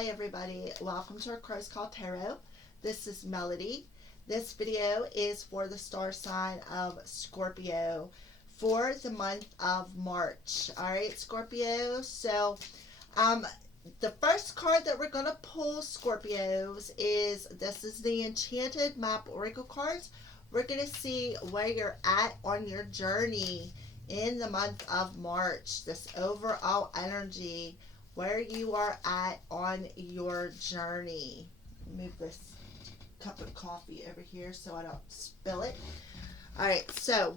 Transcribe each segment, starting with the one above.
Hi everybody, welcome to our Crow's Call Tarot. This is Melody. This video is for the star sign of Scorpio for the month of March. Alright, Scorpio, so the first card that we're going to pull, Scorpios, this is the Enchanted Map Oracle cards. We're going to see where you're at on your journey in the month of March, this overall energy, where you are at on your journey. Move this cup of coffee over here so I don't spill it. Alright, so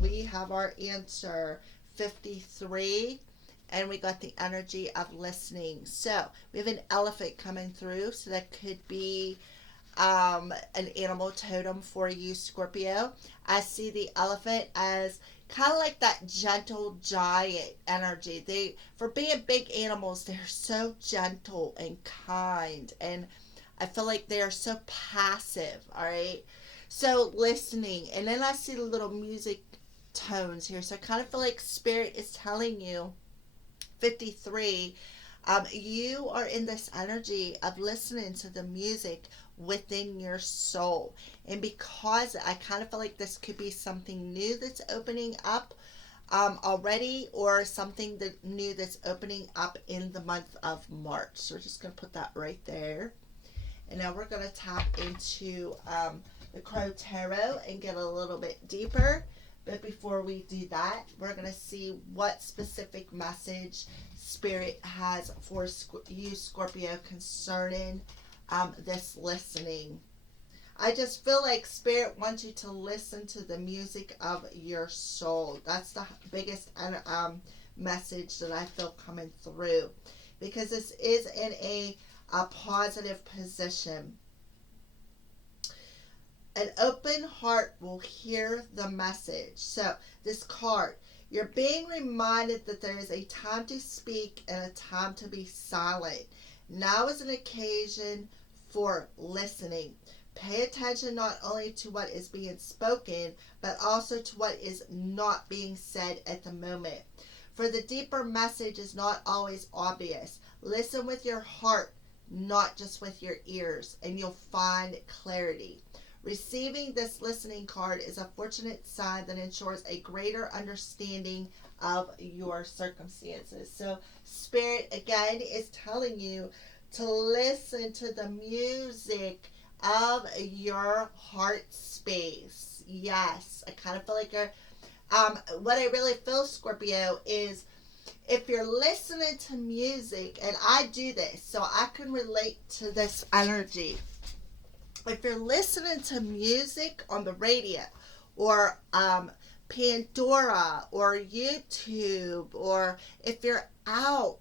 we have our answer 53, and we got the energy of listening. So we have an elephant coming through, so that could be an animal totem for you, Scorpio. I see the elephant as kind of like that gentle giant energy. For being big animals, they're so gentle and kind, and I feel like they are so passive. All right, so listening, and then I see the little music tones here, so I kind of feel like Spirit is telling you 53, you are in this energy of listening to the music within your soul. And because I kind of feel like this could be something new that's opening up already, or something new that's opening up in the month of March. So we're just going to put that right there. And now we're going to tap into the Crow Tarot and get a little bit deeper. But before we do that, we're going to see what specific message Spirit has for you, Scorpio, concerning this listening. I just feel like Spirit wants you to listen to the music of your soul. That's the biggest message that I feel coming through, because this is in a positive position. An open heart will hear the message. So this card, you're being reminded that there is a time to speak and a time to be silent. Now is an occasion for listening. Pay attention not only to what is being spoken, but also to what is not being said at the moment. For the deeper message is not always obvious. Listen with your heart, not just with your ears, and you'll find clarity. Receiving this listening card is a fortunate sign that ensures a greater understanding of your circumstances. So Spirit, again, is telling you to listen to the music of your heart space. Yes, I kind of feel like what I really feel, Scorpio, is if you're listening to music, and I do this, so I can relate to this energy. If you're listening to music on the radio, or Pandora, or YouTube, or if you're out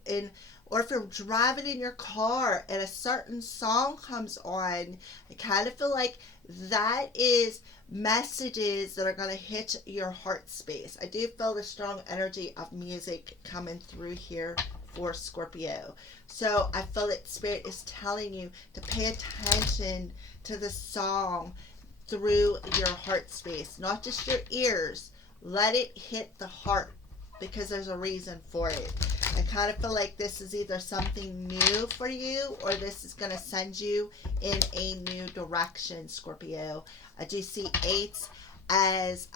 or if you're driving in your car and a certain song comes on, I kind of feel like that is messages that are going to hit your heart space. I do feel the strong energy of music coming through here for Scorpio. So I feel that Spirit is telling you to pay attention to the song through your heart space, not just your ears. Let it hit the heart, because there's a reason for it. I kind of feel like this is either something new for you, or this is going to send you in a new direction, Scorpio. I do see 8s as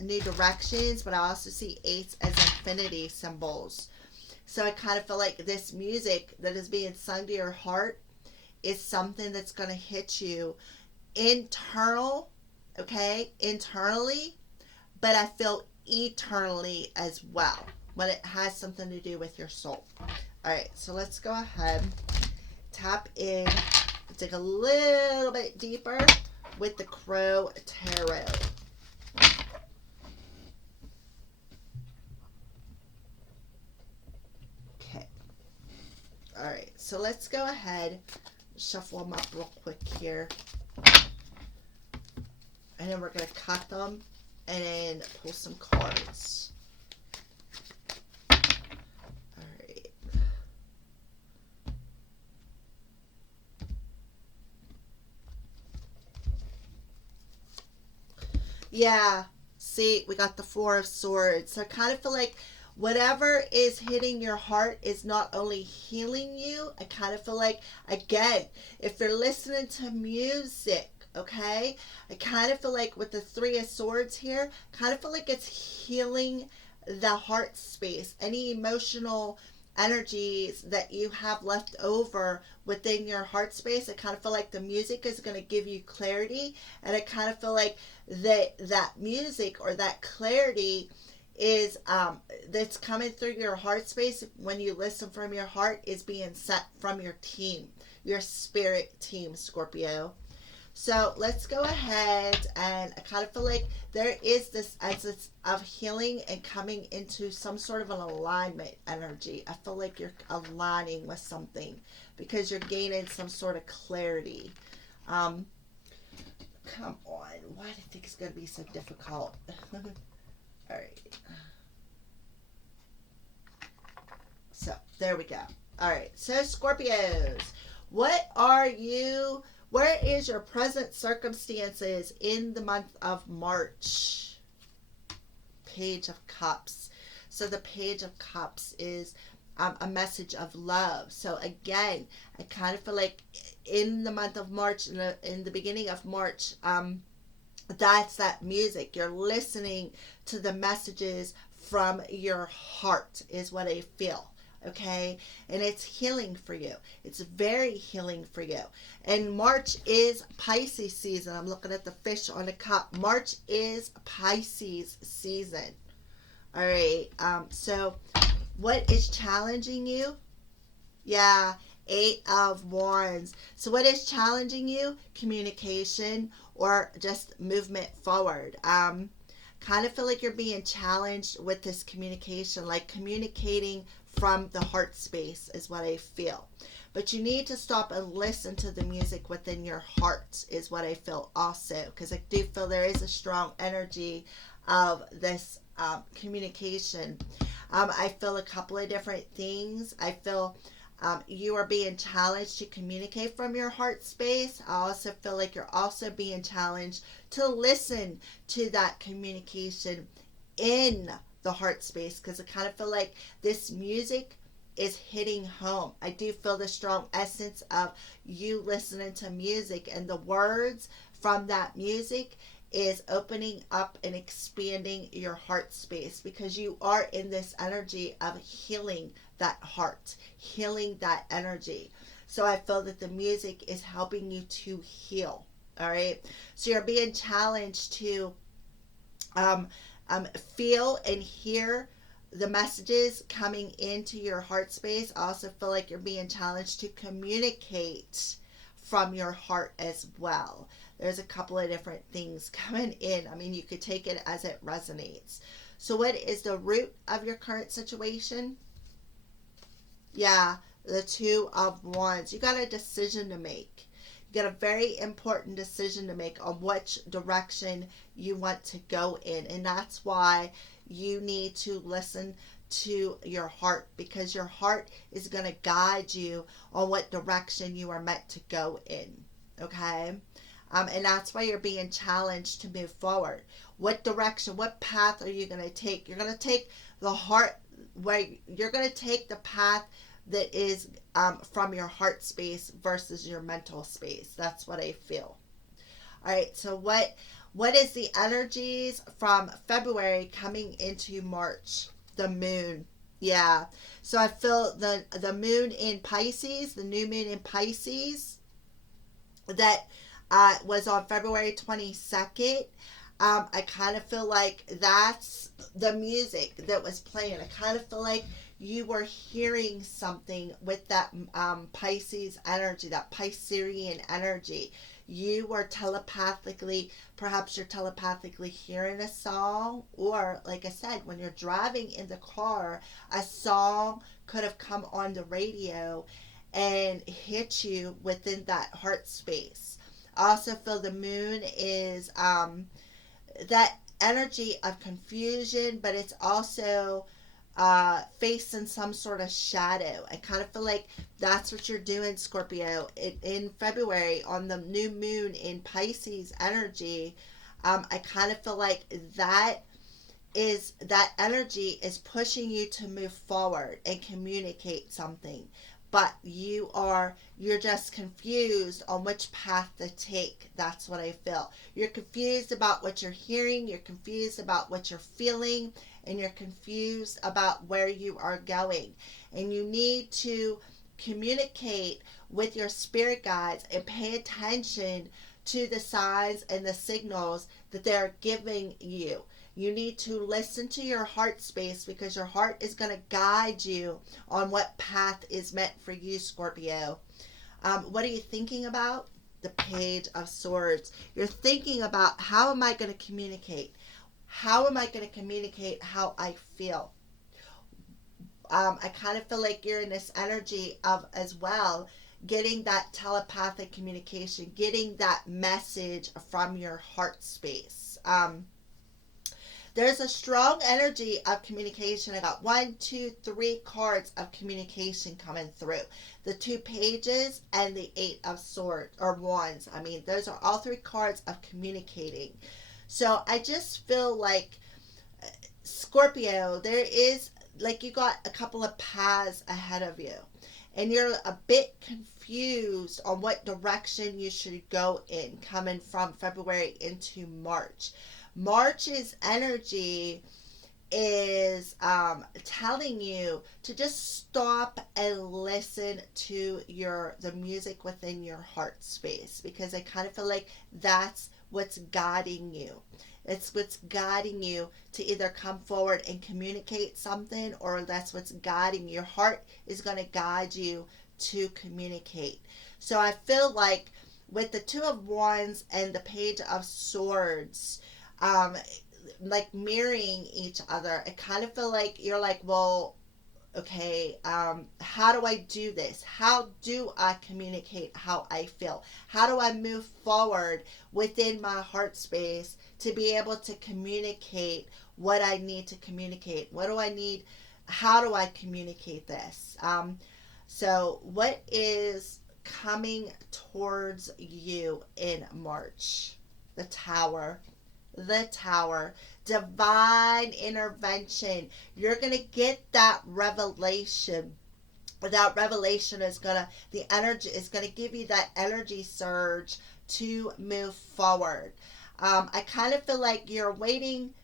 new directions, but I also see 8s as infinity symbols. So I kind of feel like this music that is being sung to your heart is something that's going to hit you internally, but I feel eternally as well, when it has something to do with your soul. Alright, so let's go ahead, tap in, dig a little bit deeper with the Crow Tarot. Okay. Alright, so let's go ahead, shuffle them up real quick here. And then we're going to cut them and then pull some cards. Alright. Yeah, see, we got the 4 of Swords. So I kind of feel like whatever is hitting your heart is not only healing you. I kind of feel like, again, if you're listening to music, okay, I kind of feel like with the Three of Swords here, kind of feel like it's healing the heart space, any emotional energies that you have left over within your heart space. I kind of feel like the music is going to give you clarity, and I kind of feel like that music or that clarity is that's coming through your heart space when you listen from your heart is being set from your team, your spirit team, Scorpio. So let's go ahead, and I kind of feel like there is this essence of healing and coming into some sort of an alignment energy. I feel like you're aligning with something because you're gaining some sort of clarity. Come on, why do you think it's going to be so difficult? All right. So there we go. All right. So Scorpios, where is your present circumstances in the month of March? Page of Cups. So the Page of Cups is a message of love. So again, I kind of feel like in the month of March, in the beginning of March, that's that music. You're listening to the messages from your heart is what I feel. Okay, and it's healing for you. It's very healing for you. And March is Pisces season. I'm looking at the fish on the cup. March is Pisces season. All right. So what is challenging you? Yeah, 8 of Wands. So what is challenging you? Communication or just movement forward. Kind of feel like you're being challenged with this communication, like communicating from the heart space is what I feel. But you need to stop and listen to the music within your heart is what I feel also, because I do feel there is a strong energy of this communication. I feel a couple of different things. I feel you are being challenged to communicate from your heart space. I also feel like you're also being challenged to listen to that communication in the heart space, because I kind of feel like this music is hitting home. I do feel the strong essence of you listening to music, and the words from that music is opening up and expanding your heart space, because you are in this energy of healing that heart, healing that energy. So I feel that the music is helping you to heal. All right. So you're being challenged to feel and hear the messages coming into your heart space. I also feel like you're being challenged to communicate from your heart as well. There's a couple of different things coming in. I mean, you could take it as it resonates. So what is the root of your current situation? Yeah, the 2 of Wands. You got a decision to make. You got a very important decision to make on which direction you want to go in. And that's why you need to listen to your heart, because your heart is going to guide you on what direction you are meant to go in. Okay? And that's why you're being challenged to move forward. What direction, what path are you going to take? You're going to take the heart, where you're going to take the path that is from your heart space versus your mental space. That's what I feel. All right, so what is the energies from February coming into March? The moon. Yeah. So I feel the moon in Pisces, the new moon in Pisces, that was on February 22nd. I kind of feel like that's the music that was playing. I kind of feel like you were hearing something with that Pisces energy, that Piscean energy. You were perhaps you're telepathically hearing a song, or like I said, when you're driving in the car, a song could have come on the radio and hit you within that heart space. I also feel the moon is that energy of confusion, but it's also facing some sort of shadow. I kind of feel like that's what you're doing, Scorpio. In February, on the new moon in Pisces energy, I kind of feel like that is that energy is pushing you to move forward and communicate something, but you're just confused on which path to take. That's what I feel. You're confused about what you're hearing, you're confused about what you're feeling, and you're confused about where you are going. And you need to communicate with your spirit guides and pay attention to the signs and the signals that they're giving you. You need to listen to your heart space, because your heart is going to guide you on what path is meant for you, Scorpio. What are you thinking about? The Page of Swords. You're thinking about, how am I going to communicate? How am I going to communicate how I feel? I kind of feel like you're in this energy of, as well, getting that telepathic communication, getting that message from your heart space. There's a strong energy of communication. I got 1, 2, 3 cards of communication coming through. The 2 pages and the 8 of swords, or wands. I mean, those are all 3 cards of communicating. So I just feel like, Scorpio, there is, like, you got a couple of paths ahead of you, and you're a bit confused on what direction you should go in, coming from February into March. March's energy is telling you to just stop and listen to the music within your heart space, because I kind of feel like that's what's guiding you. It's what's guiding you to either come forward and communicate something, or that's what's guiding your heart is going to guide you to communicate. So I feel like with the 2 of Wands and the Page of Swords, like mirroring each other, I kind of feel like you're like, well, okay, how do I do this? How do I communicate how I feel? How do I move forward within my heart space to be able to communicate what I need to communicate? What do I need? How do I communicate this? So what is coming towards you in March? The Tower. The Tower. Divine intervention. You're going to get that revelation. That revelation is going to, the energy is going to give you that energy surge to move forward. I kind of feel like you're waiting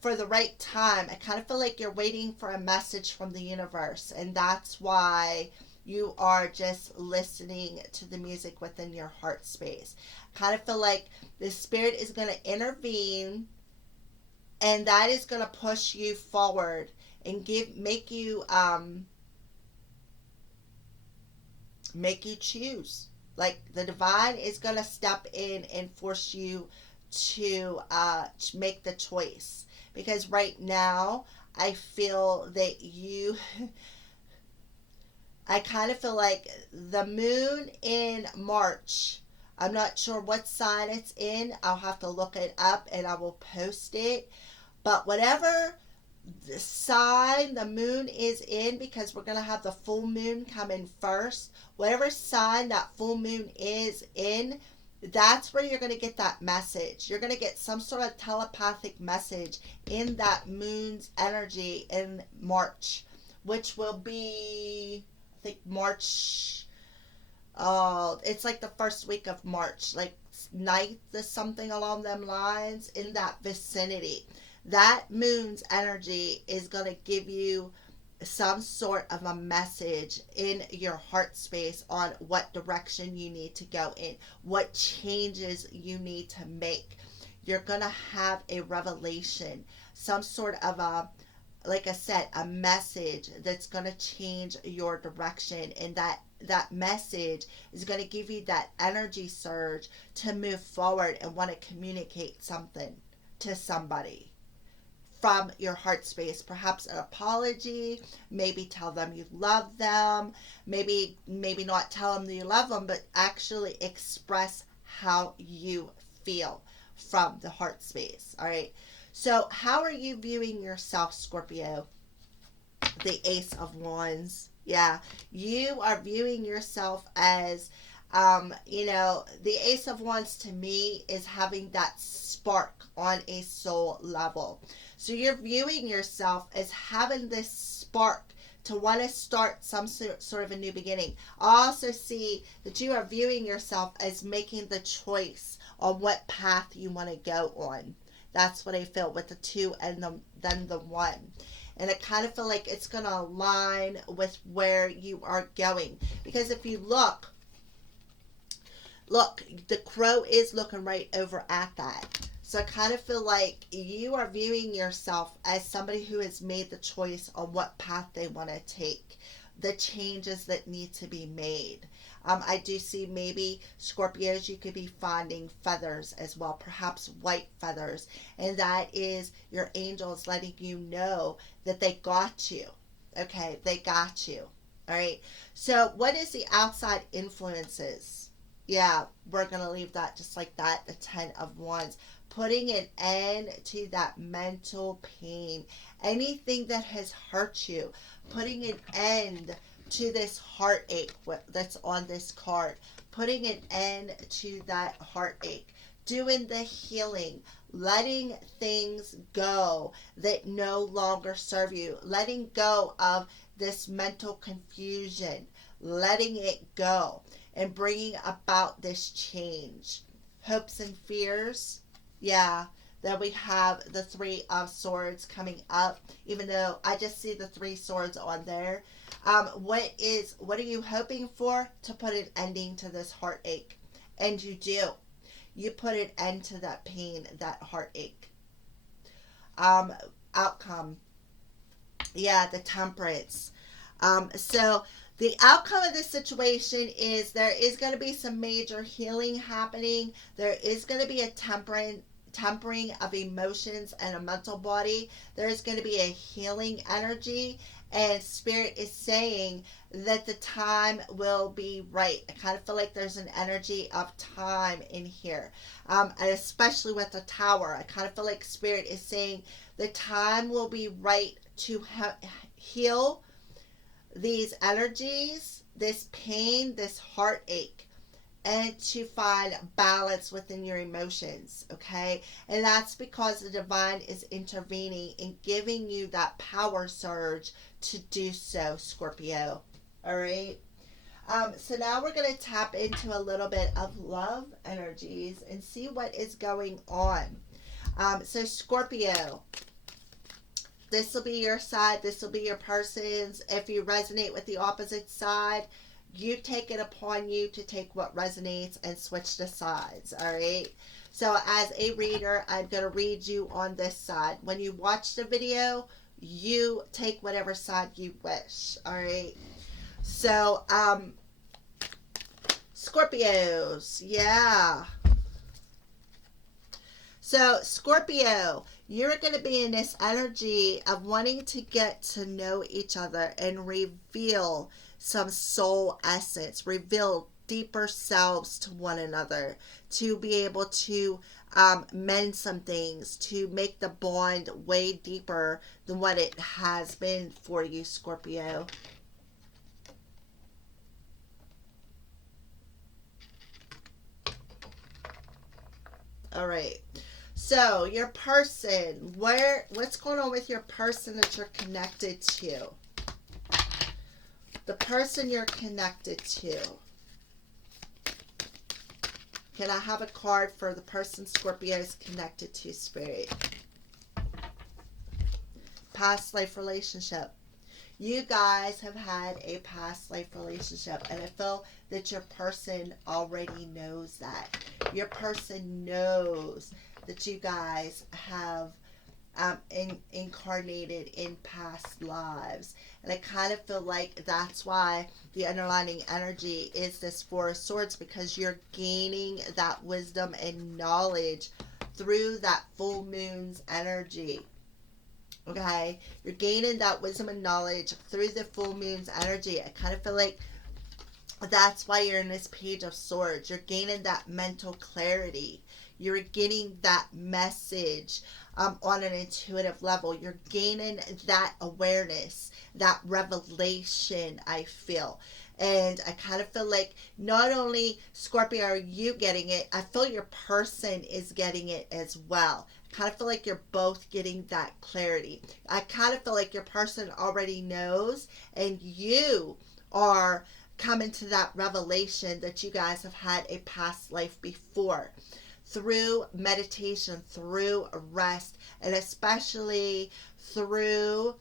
for the right time. I kind of feel like you're waiting for a message from the universe, and that's why you are just listening to the music within your heart space. I kind of feel like the spirit is going to intervene, and that is going to push you forward and make you choose. Like, the divine is going to step in and force you to make the choice, because right now I feel that I kind of feel like the moon in March, I'm not sure what sign it's in. I'll have to look it up and I will post it. But whatever the sign the moon is in, because we're going to have the full moon come in first, whatever sign that full moon is in, that's where you're going to get that message. You're going to get some sort of telepathic message in that moon's energy in March, which will be, I think, March, it's like the first week of March, like 9th or something along them lines, in that vicinity. That moon's energy is going to give you some sort of a message in your heart space on what direction you need to go in, what changes you need to make. You're going to have a revelation, some sort of a, like I said, a message that's going to change your direction, and that message is going to give you that energy surge to move forward and want to communicate something to somebody from your heart space. Perhaps an apology, maybe tell them you love them, maybe not tell them that you love them, but actually express how you feel from the heart space. All right. So how are you viewing yourself, Scorpio? The Ace of Wands. Yeah, you are viewing yourself as You know, the Ace of Wands to me is having that spark on a soul level. So you're viewing yourself as having this spark to want to start some sort of a new beginning. I also see that you are viewing yourself as making the choice on what path you want to go on. That's what I feel with the 2 and then the 1. And I kind of feel like it's going to align with where you are going. Because if you look, the crow is looking right over at that. So I kind of feel like you are viewing yourself as somebody who has made the choice on what path they want to take, the changes that need to be made. I do see maybe Scorpios, you could be finding feathers as well, perhaps white feathers. And that is your angels letting you know that they got you. Okay, they got you. All right. So what is the outside influences? Yeah, we're going to leave that just like that, the 10 of Wands. Putting an end to that mental pain. Anything that has hurt you. Putting an end to this heartache that's on this card. Putting an end to that heartache. Doing the healing. Letting things go that no longer serve you. Letting go of this mental confusion. Letting it go. And bringing about this change. Hopes and fears. Yeah, then we have the 3 of Swords coming up, even though I just see the 3 swords on there. What are you hoping for? To put an ending to this heartache. And you do. You put an end to that pain, that heartache. Outcome. Yeah, the Temperance. So the outcome of this situation is there is going to be some major healing happening. There is going to be a tempering of emotions and a mental body. There is going to be a healing energy. And Spirit is saying that the time will be right. I kind of feel like there's an energy of time in here. And especially with the Tower. I kind of feel like Spirit is saying the time will be right to heal these energies, this pain, this heartache, and to find balance within your emotions, okay? And that's because the divine is intervening and giving you that power surge to do so, Scorpio. All right? So now we're going to tap into a little bit of love energies and see what is going on. So Scorpio, this will be your side. This will be your person's. If you resonate with the opposite side, you take it upon you to take what resonates and switch the sides. All right. So as a reader, I'm going to read you on this side. When you watch the video, you take whatever side you wish. All right. So, Scorpios. Yeah. So, Scorpio, you're going to be in this energy of wanting to get to know each other and reveal some soul essence, reveal deeper selves to one another, to be able to mend some things, to make the bond way deeper than what it has been for you, Scorpio. All right. So your person, what's going on with your person that you're connected to? The person you're connected to. Can I have a card for the person Scorpio is connected to, Spirit? Past life relationship. You guys have had a past life relationship, and I feel that your person already knows that. Your person knows that you guys have incarnated in past lives. And I kind of feel like that's why the underlining energy is this 4 of Swords, because you're gaining that wisdom and knowledge through that full moon's energy. Okay? You're gaining that wisdom and knowledge through the full moon's energy. I kind of feel like that's why you're in this Page of Swords. You're gaining that mental clarity. You're getting that message on an intuitive level. You're gaining that awareness, that revelation, I feel. And I kind of feel like not only, Scorpio, are you getting it, I feel your person is getting it as well. I kind of feel like you're both getting that clarity. I kind of feel like your person already knows, and you are coming to that revelation that you guys have had a past life before, through meditation, through rest, and especially through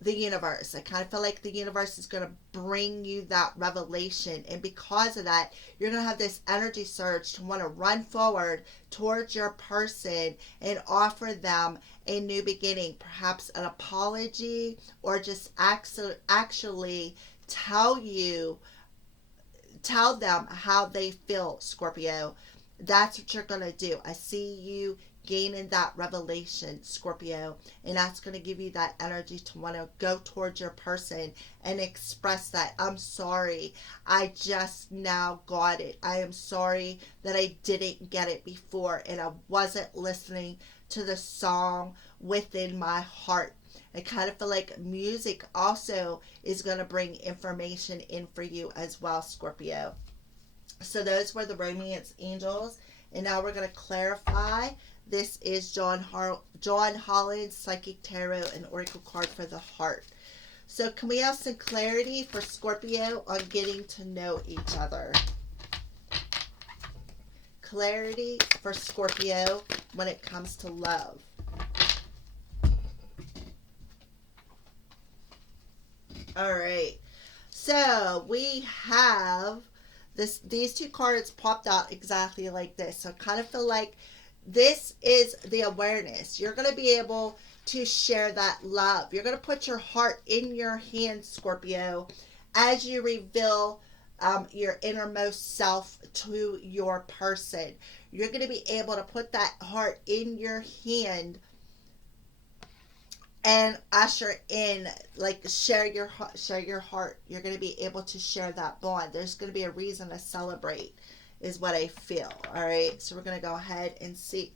the universe. I kind of feel like the universe is going to bring you that revelation, and because of that, you're going to have this energy surge to want to run forward towards your person and offer them a new beginning, perhaps an apology, or just actually tell them how they feel, Scorpio. That's what you're going to do. I see you gaining that revelation, Scorpio, and that's going to give you that energy to want to go towards your person and express that. I'm sorry, I just now got it. I am sorry that I didn't get it before, and I wasn't listening to the song within my heart. I kind of feel like music also is going to bring information in for you as well, Scorpio. So those were the romance angels, and now we're going to clarify. This is John Holland's Psychic Tarot and Oracle card for the heart. So can we have some clarity for Scorpio on getting to know each other? Clarity for Scorpio when it comes to love. All right. So we have these two cards popped out exactly like this. So I kind of feel like this is the awareness. You're going to be able to share that love. You're going to put your heart in your hand, Scorpio, as you reveal your innermost self to your person. You're going to be able to put that heart in your hand and usher in, like, share your heart. You're going to be able to share that bond. There's going to be a reason to celebrate, is what I feel. All right, so we're going to go ahead and see.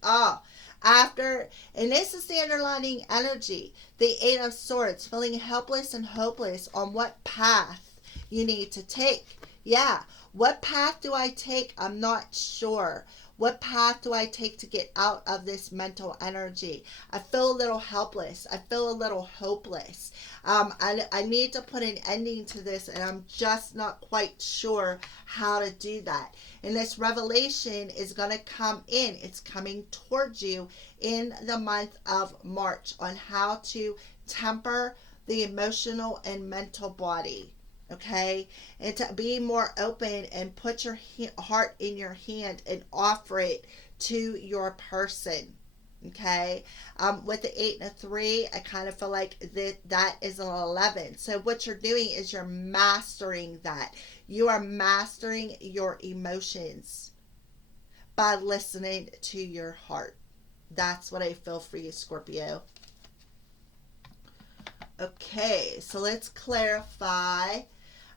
After, and this is the underlining energy, the Eight of Swords, feeling helpless and hopeless on what path you need to take. Yeah, what path do I take? I'm not sure. What path do I take to get out of this mental energy? I feel a little helpless. I feel a little hopeless. I need to put an ending to this, and I'm just not quite sure how to do that. And this revelation is going to come in. It's coming towards you in the month of March on how to temper the emotional and mental body. Okay, and to be more open and put your heart in your hand and offer it to your person. Okay, with the 8 and a 3, I kind of feel like that is an 11. So what you're doing is you're mastering that. You are mastering your emotions by listening to your heart. That's what I feel for you, Scorpio. Okay, so let's clarify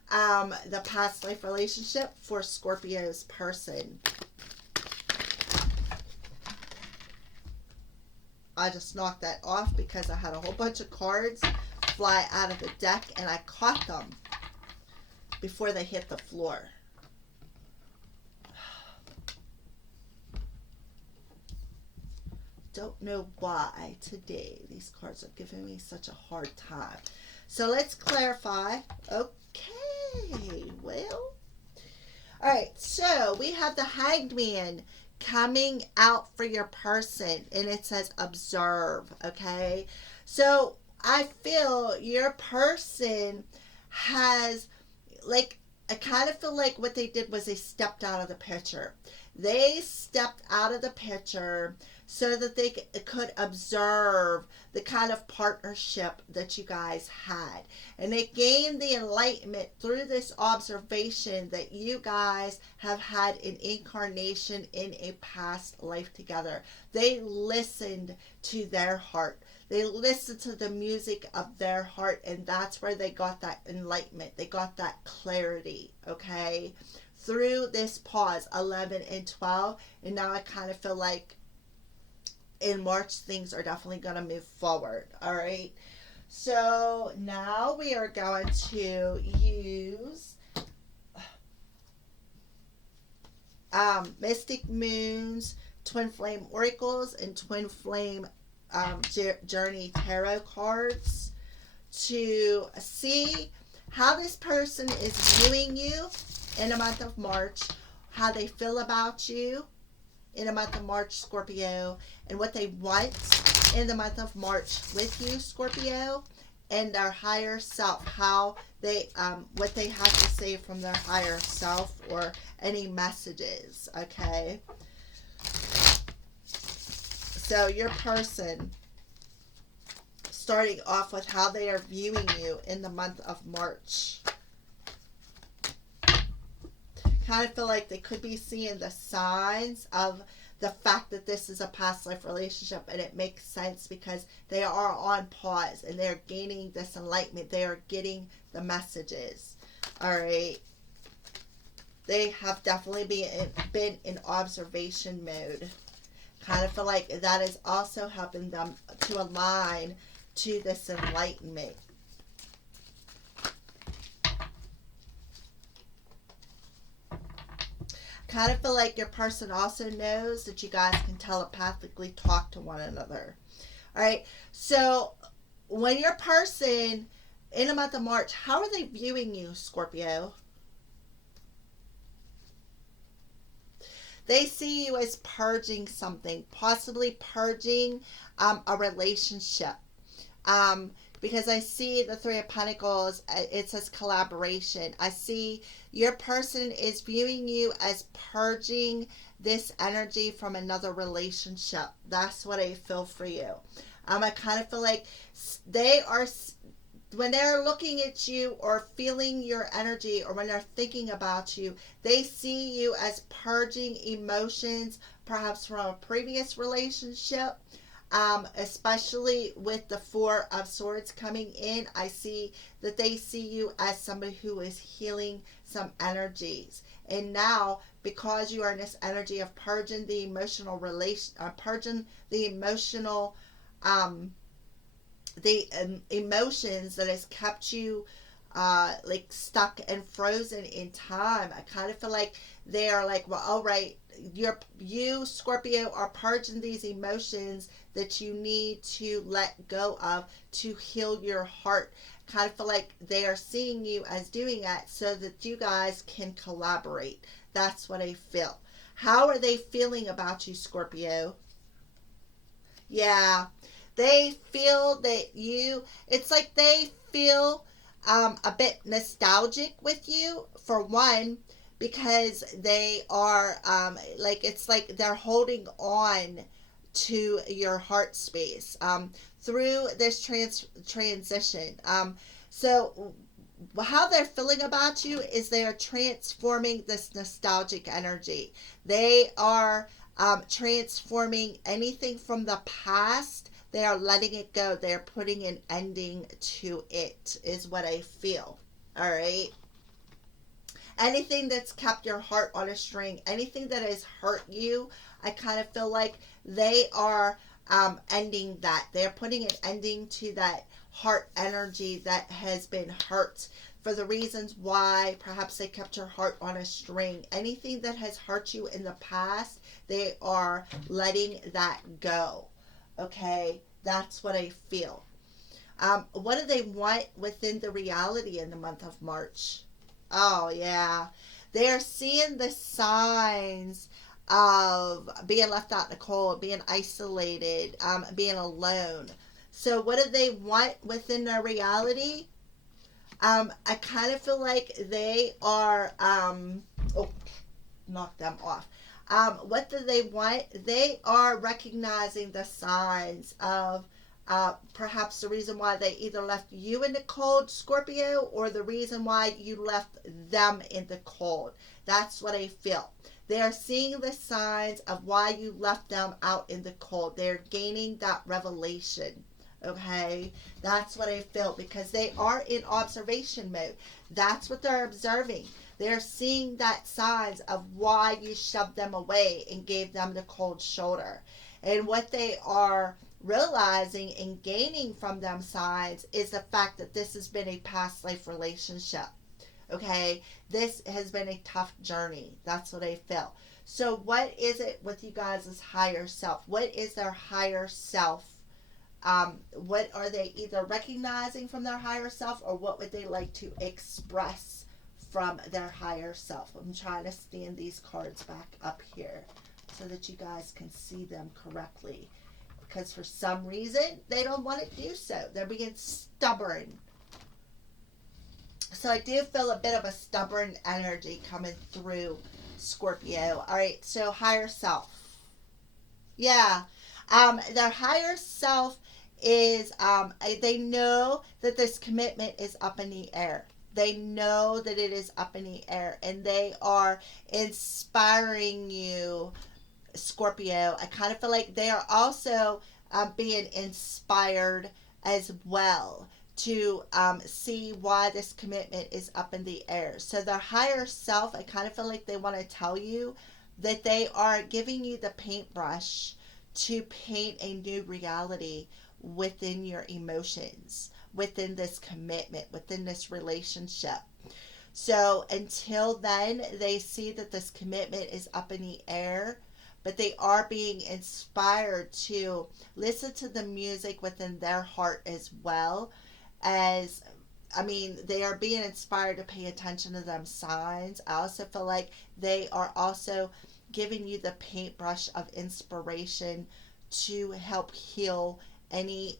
the past life relationship for Scorpio's person. I just knocked that off because I had a whole bunch of cards fly out of the deck, and I caught them before they hit the floor. Don't know why today these cards are giving me such a hard time. So let's clarify. Okay, well, all right, so we have the Hanged Man coming out for your person, and it says observe. Okay, so I feel your person has, like, I kind of feel like what they did was they stepped out of the picture. They stepped out of the picture so that they could observe the kind of partnership that you guys had. And they gained the enlightenment through this observation that you guys have had an incarnation in a past life together. They listened to their heart. They listened to the music of their heart, and that's where they got that enlightenment. They got that clarity, okay? Through this pause, 11 and 12, and now I kind of feel like in March, things are definitely going to move forward. All right. So now we are going to use Mystic Moons, Twin Flame Oracles, and Twin Flame Journey Tarot cards to see how this person is viewing you in the month of March, how they feel about you in the month of March, Scorpio, and what they want in the month of March with you, Scorpio, and their higher self, how they what they have to say from their higher self, or any messages. Okay, so your person, starting off with how they are viewing you in the month of March. Kind of feel like they could be seeing the signs of the fact that this is a past life relationship, and it makes sense because they are on pause and they're gaining this enlightenment. They are getting the messages. All right. They have definitely been in observation mode. Kind of feel like that is also helping them to align to this enlightenment. Kind of feel like your person also knows that you guys can telepathically talk to one another. All right. So when your person in the month of March, how are they viewing you, Scorpio? They see you as purging something, possibly purging a relationship. Because I see the Three of Pentacles, it says collaboration. I see your person is viewing you as purging this energy from another relationship. That's what I feel for you. I kind of feel like they are, when they're looking at you or feeling your energy, or when they're thinking about you, they see you as purging emotions, perhaps from a previous relationship. Especially with the Four of Swords coming in, I see that they see you as somebody who is healing some energies. And now, because you are in this energy of purging the emotional purging the emotional, emotions that has kept you like stuck and frozen in time. I kind of feel like they are like, well, all right, you Scorpio are purging these emotions that you need to let go of to heal your heart. Kind of feel like they are seeing you as doing that so that you guys can collaborate. That's what I feel. How are they feeling about you, Scorpio? Yeah, they feel that you, it's like they feel a bit nostalgic with you, for one, because they are like, it's like they're holding on to your heart space through this transition. So how they're feeling about you is they are transforming this nostalgic energy. They are transforming anything from the past. They are letting it go. They're putting an ending to it, is what I feel. All right. Anything that's kept your heart on a string, anything that has hurt you, I kind of feel like they are ending that. They're putting an ending to that heart energy that has been hurt for the reasons why perhaps they kept your heart on a string. Anything that has hurt you in the past, they are letting that go. Okay, that's what I feel. What do they want within the reality in the month of March? Oh, yeah. They're seeing the signs of being left out in the cold, being isolated, being alone. So what do they want within their reality? I kind of feel like they are, oh, knock them off. What do they want? They are recognizing the signs of perhaps the reason why they either left you in the cold, Scorpio, or the reason why you left them in the cold. That's what I feel. They are seeing the signs of why you left them out in the cold. They're gaining that revelation. Okay, that's what I feel, because they are in observation mode. That's what they're observing. They're seeing that signs of why you shoved them away and gave them the cold shoulder. And what they are realizing and gaining from them signs is the fact that this has been a past life relationship. Okay, this has been a tough journey. That's what I feel. So what is it with you guys' higher self? What is their higher self? What are they either recognizing from their higher self, or what would they like to express from their higher self? I'm trying to stand these cards back up here so that you guys can see them correctly, because for some reason they don't want to do so. They're being stubborn. So I do feel a bit of a stubborn energy coming through Scorpio. All right, so higher self. Yeah. Their higher self is, they know that this commitment is up in the air. They know that it is up in the air, and they are inspiring you, Scorpio. I kind of feel like they are also being inspired as well to see why this commitment is up in the air. So their higher self, I kind of feel like they want to tell you that they are giving you the paintbrush to paint a new reality within your emotions, within this commitment, within this relationship. So until then, they see that this commitment is up in the air, but they are being inspired to listen to the music within their heart as well. As I mean, they are being inspired to pay attention to them signs. I also feel like they are also giving you the paintbrush of inspiration to help heal any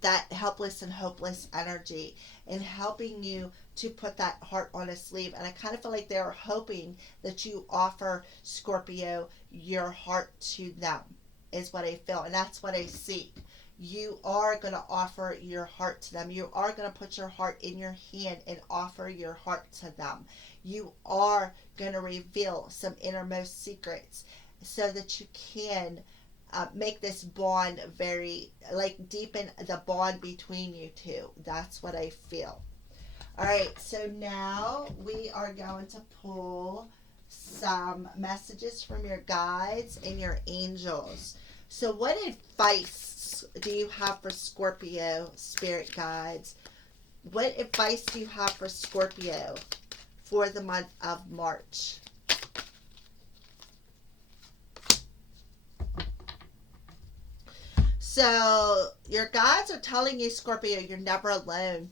that helpless and hopeless energy, and helping you to put that heart on a sleeve. And I kind of feel like they're hoping that you offer, Scorpio, your heart to them, is what I feel. And that's what I see. You are going to offer your heart to them. You are going to put your heart in your hand and offer your heart to them. You are going to reveal some innermost secrets so that you can make this bond very, like, deepen the bond between you two. That's what I feel. All right, so now we are going to pull some messages from your guides and your angels. So what advice do you have for Scorpio, spirit guides? What advice do you have for Scorpio for the month of March? So your guides are telling you, Scorpio, you're never alone.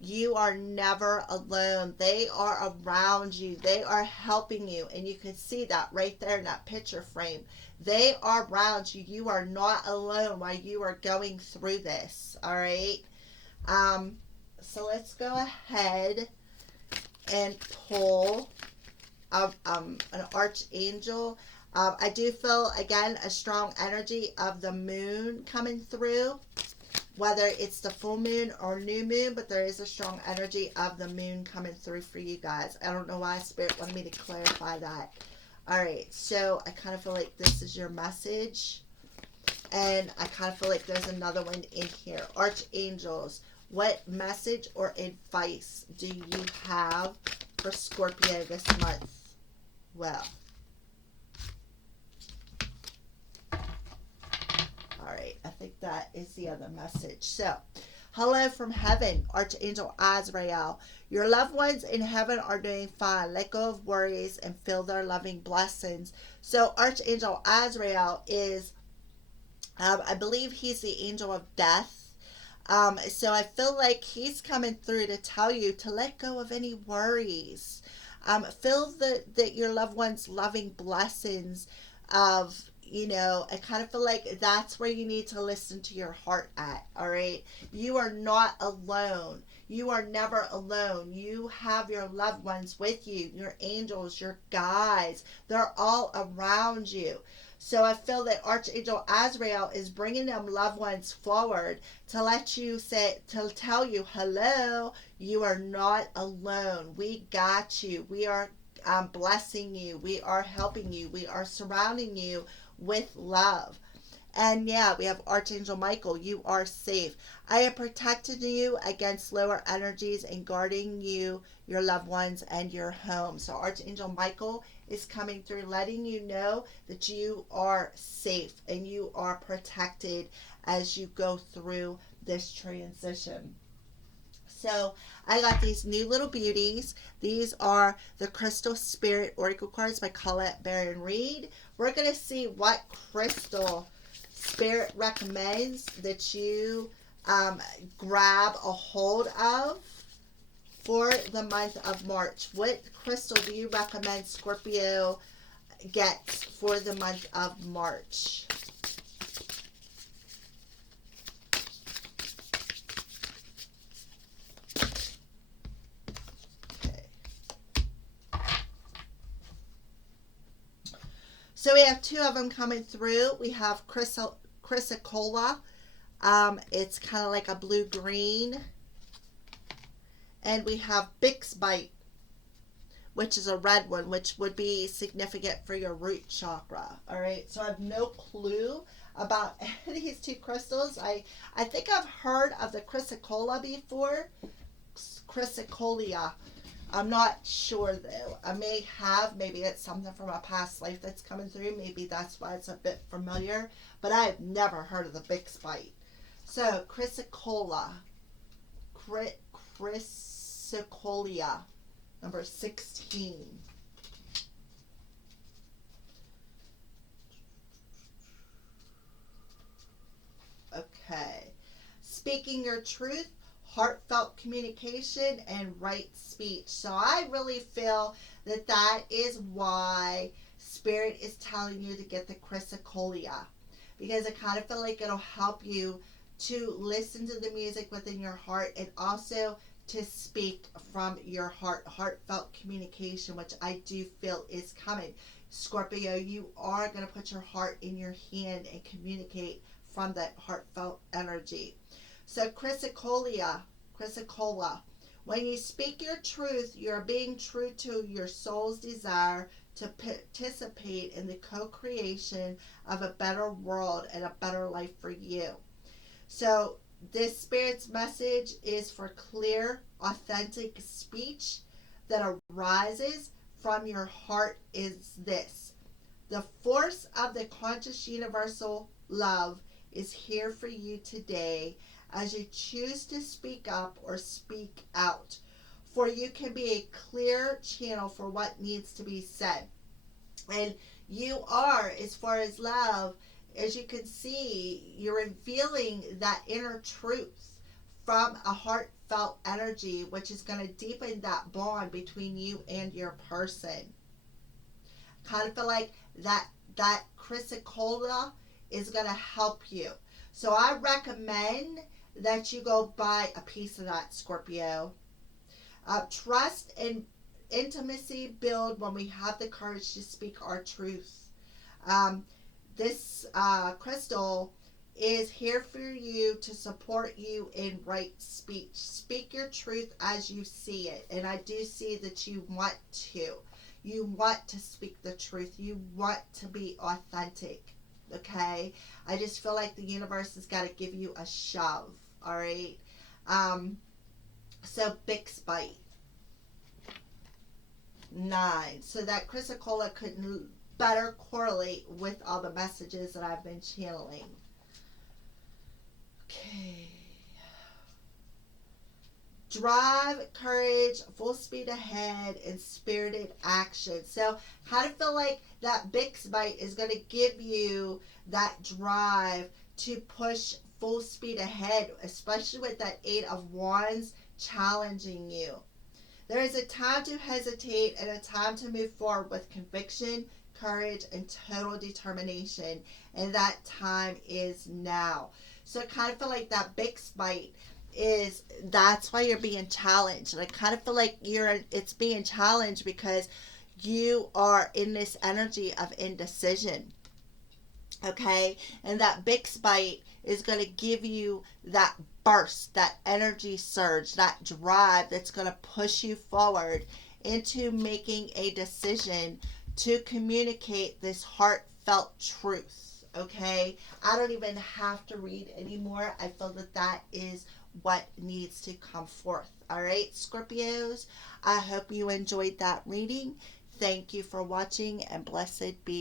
You are never alone. They are around you. They are helping you. And you can see that right there in that picture frame. They are around you. You are not alone while you are going through this. All right. So let's go ahead and pull an archangel. I do feel, again, a strong energy of the moon coming through, whether it's the full moon or new moon, but there is a strong energy of the moon coming through for you guys. I don't know why Spirit wanted me to clarify that. All right, so I kind of feel like this is your message, and I kind of feel like there's another one in here. Archangels, what message or advice do you have for Scorpio this month? Well, all right, I think that is the other message. So, hello from heaven, Archangel Azrael. Your loved ones in heaven are doing fine. Let go of worries and feel their loving blessings. So, Archangel Azrael is, I believe he's the angel of death. So I feel like he's coming through to tell you to let go of any worries. Feel that your loved one's loving blessings of, I kind of feel like that's where you need to listen to your heart at, all right? You are not alone. You are never alone. You have your loved ones with you, your angels, your guides. They're all around you. So I feel that Archangel Azrael is bringing them loved ones forward to let you to tell you, hello, you are not alone. We got you. We are blessing you. We are helping you. We are surrounding you with love. And yeah, we have Archangel Michael. You are safe. I am protecting you against lower energies and guarding you, your loved ones, and your home. So Archangel Michael is coming through, letting you know that you are safe and you are protected as you go through this transition. So I got these new little beauties. These are the Crystal Spirit Oracle cards by Colette Baron Reed. We're going to see what crystal Spirit recommends that you grab a hold of for the month of March. What crystal do you recommend Scorpio gets for the month of March? So we have two of them coming through. We have Chrysocolla. It's kind of like a blue-green. And we have Bixbite, which is a red one, which would be significant for your root chakra. All right. So I have no clue about these two crystals. I think I've heard of the Chrysocolla before. Chrysocolla. I'm not sure though. I may have, maybe it's something from a past life that's coming through. Maybe that's why it's a bit familiar. But I've never heard of the Bixbite. So Chrysocolla. Chrysocolla. Number 16. Okay. Speaking your truth, heartfelt communication, and right speech. So I really feel that that is why Spirit is telling you to get the Chrysocolla, because I kind of feel like it'll help you to listen to the music within your heart and also to speak from your heart. Heartfelt communication, which I do feel is coming. Scorpio, you are going to put your heart in your hand and communicate from that heartfelt energy. So Chrysocolla, when you speak your truth, you're being true to your soul's desire to participate in the co-creation of a better world and a better life for you. So this Spirit's message is for clear, authentic speech that arises from your heart is this: the force of the conscious universal love is here for you today as you choose to speak up or speak out. For you can be a clear channel for what needs to be said. And you are, as far as love, as you can see, you're revealing that inner truth from a heartfelt energy, which is going to deepen that bond between you and your person. Kind of feel like that Chrysocolla is going to help you. So I recommend that you go buy a piece of that, Scorpio. Trust and intimacy build when we have the courage to speak our truth. This crystal is here for you to support you in right speech. Speak your truth as you see it. And I do see that you want to. You want to speak the truth. You want to be authentic. Okay? I just feel like the universe has got to give you a shove. All right? So Bixbite. 9. So that Chrysocolla could better correlate with all the messages that I've been channeling. Okay. Drive, courage, full speed ahead, and spirited action. So how to feel like that Bixbite is going to give you that drive to push full speed ahead, especially with that 8 of Wands challenging you. There is a time to hesitate and a time to move forward with conviction, courage, and total determination. And that time is now. So I kind of feel like that Bixbite that's why you're being challenged. And I kind of feel like it's being challenged because you are in this energy of indecision. Okay? And that Bixbite is going to give you that burst, that energy surge, that drive that's going to push you forward into making a decision to communicate this heartfelt truth. Okay, I don't even have to read anymore. I feel that that is what needs to come forth. All right, Scorpios, I hope you enjoyed that reading. Thank you for watching, and blessed be